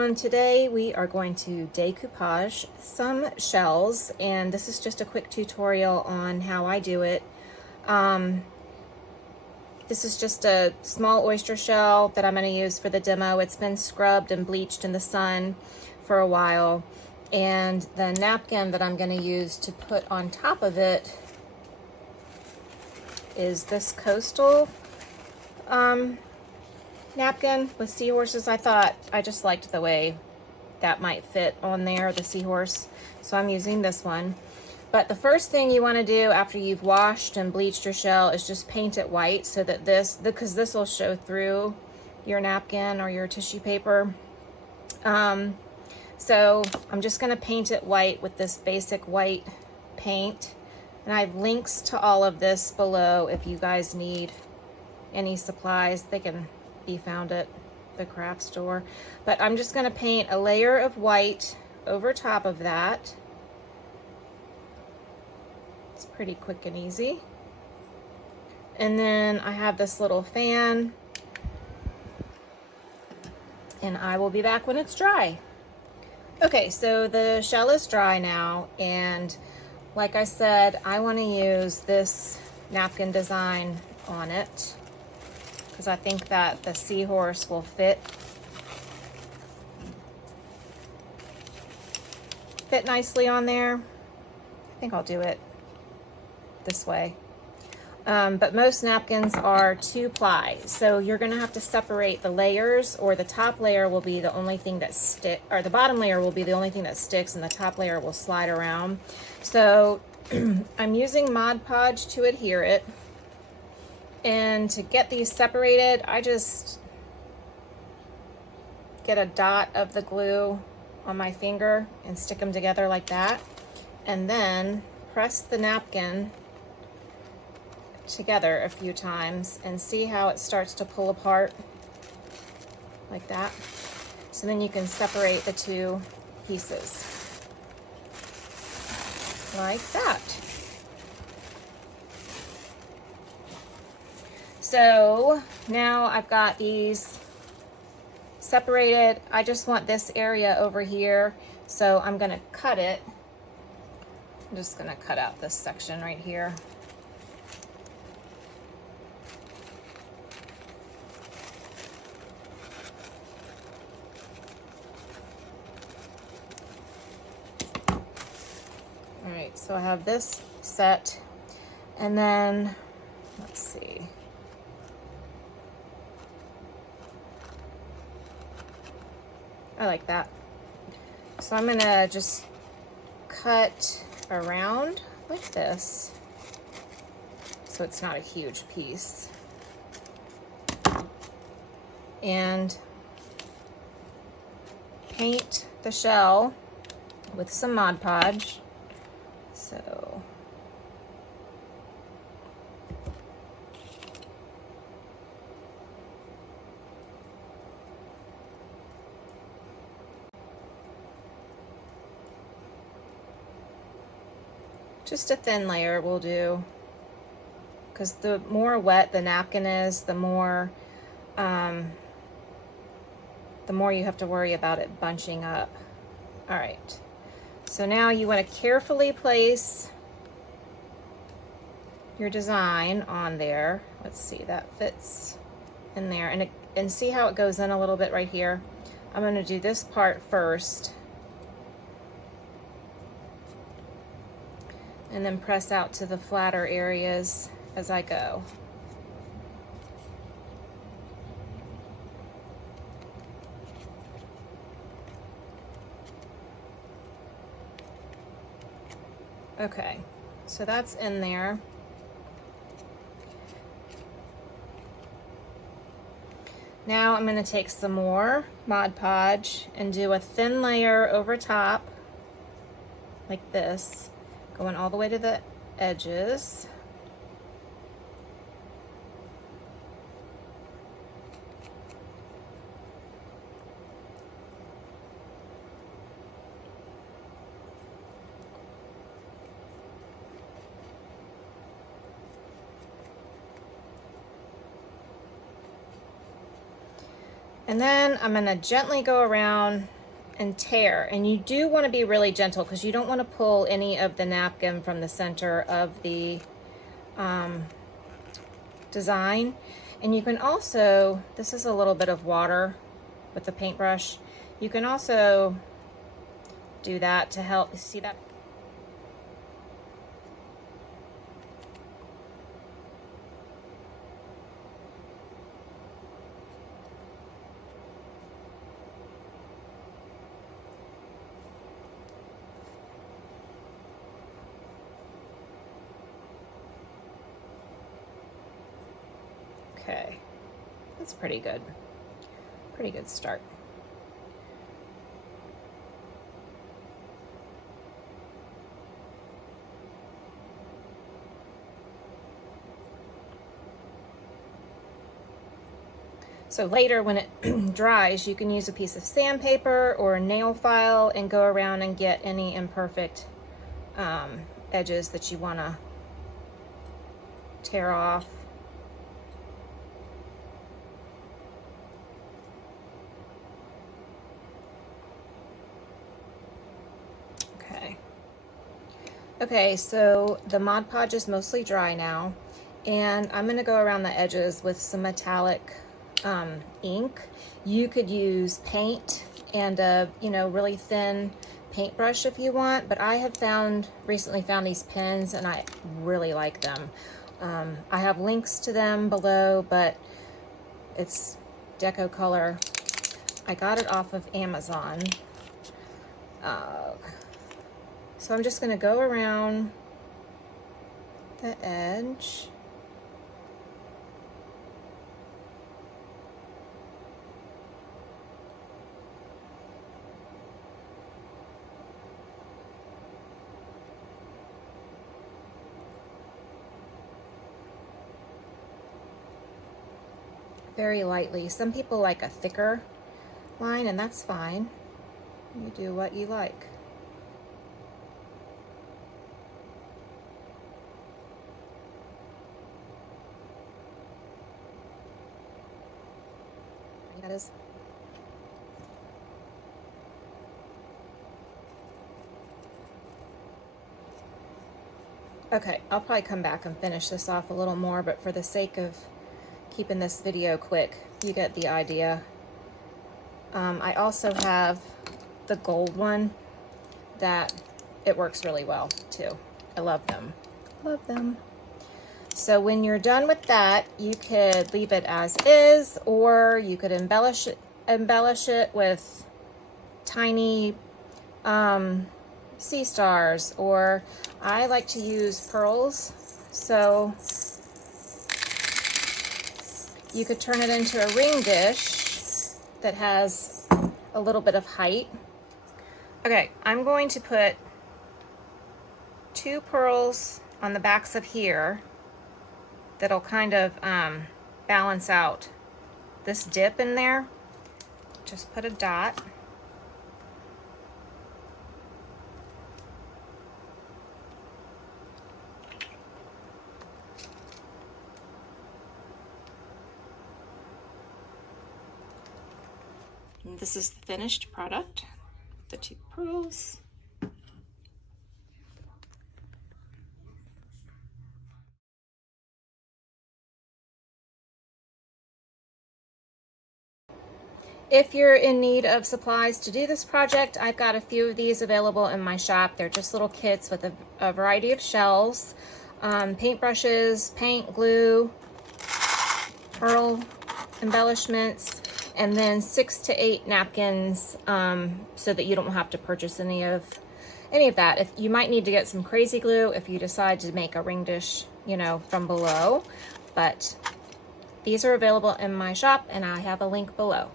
everyone. Today we are going to decoupage some shells, and this is just a quick tutorial on how I do it. This is just a small oyster shell that I'm going to use for the demo. It's been scrubbed and bleached in the sun for a while, and the napkin that I'm going to use to put on top of it is this coastal napkin with seahorses. I just liked the way that might fit on there, the seahorse, so I'm using this one. But the first thing you want to do after you've washed and bleached your shell is just paint it white, so that because this will show through your napkin or your tissue paper. So I'm just going to paint it white with this basic white paint, and I have links to all of this below if you guys need any supplies. They can be found at the craft store. But I'm just going to paint a layer of white over top of that. It's pretty quick and easy. And then I have this little fan, and I will be back when it's dry. Okay, so the shell is dry now, and like I said, I want to use this napkin design on it because I think that the seahorse will fit nicely on there. I think I'll do it this way. But most napkins are 2-ply, so you're going to have to separate the layers, or the top layer will be the only thing that sticks, or the bottom layer will be the only thing that sticks, and the top layer will slide around. So I'm using Mod Podge to adhere it. And to get these separated, I just get a dot of the glue on my finger and stick them together like that, and then press the napkin together a few times and see how it starts to pull apart like that. So then you can separate the two pieces like that. So now I've got these separated. I just want this area over here, so I'm going to cut it. I'm just going to cut out this section right here. All right, so I have this set, and then let's see. I like that. So I'm gonna just cut around like this so it's not a huge piece. And paint the shell with some Mod Podge. So just a thin layer will do, because the more wet the napkin is, the more you have to worry about it bunching up. All right, so now you want to carefully place your design on there. Let's see, that fits in there, and see how it goes in a little bit right here. I'm going to do this part first, and then press out to the flatter areas as I go. Okay, so that's in there. Now I'm going to take some more Mod Podge and do a thin layer over top like this, going all the way to the edges. And then I'm gonna gently go around and tear. And you do want to be really gentle because you don't want to pull any of the napkin from the center of the design. And you can also, this is a little bit of water with the paintbrush. You can also do that to help, see that? Okay, that's pretty good. Pretty good start. So later when it dries, you can use a piece of sandpaper or a nail file and go around and get any imperfect edges that you want to tear off. Okay, so the Mod Podge is mostly dry now, and I'm gonna go around the edges with some metallic ink. You could use paint and a really thin paintbrush if you want, but I have recently found these pens and I really like them. I have links to them below, but it's Deco color. I got it off of Amazon. So I'm just going to go around the edge. Very lightly. Some people like a thicker line, and that's fine. You do what you like. That is. Okay, I'll probably come back and finish this off a little more, but for the sake of keeping this video quick, you get the idea. I also have the gold one that it works really well too. I love them. Love them. So when you're done with that, you could leave it as is, or you could embellish it with tiny sea stars, or I like to use pearls. So you could turn it into a ring dish that has a little bit of height. Okay, I'm going to put 2 pearls on the backs of here that'll kind of balance out this dip in there. Just put a dot. And this is the finished product, the 2 pearls. If you're in need of supplies to do this project, I've got a few of these available in my shop. They're just little kits with a variety of shells, paintbrushes, paint, glue, pearl embellishments, and then 6 to 8 napkins, so that you don't have to purchase any of that. If you might need to get some crazy glue if you decide to make a ring dish, from below, but these are available in my shop and I have a link below.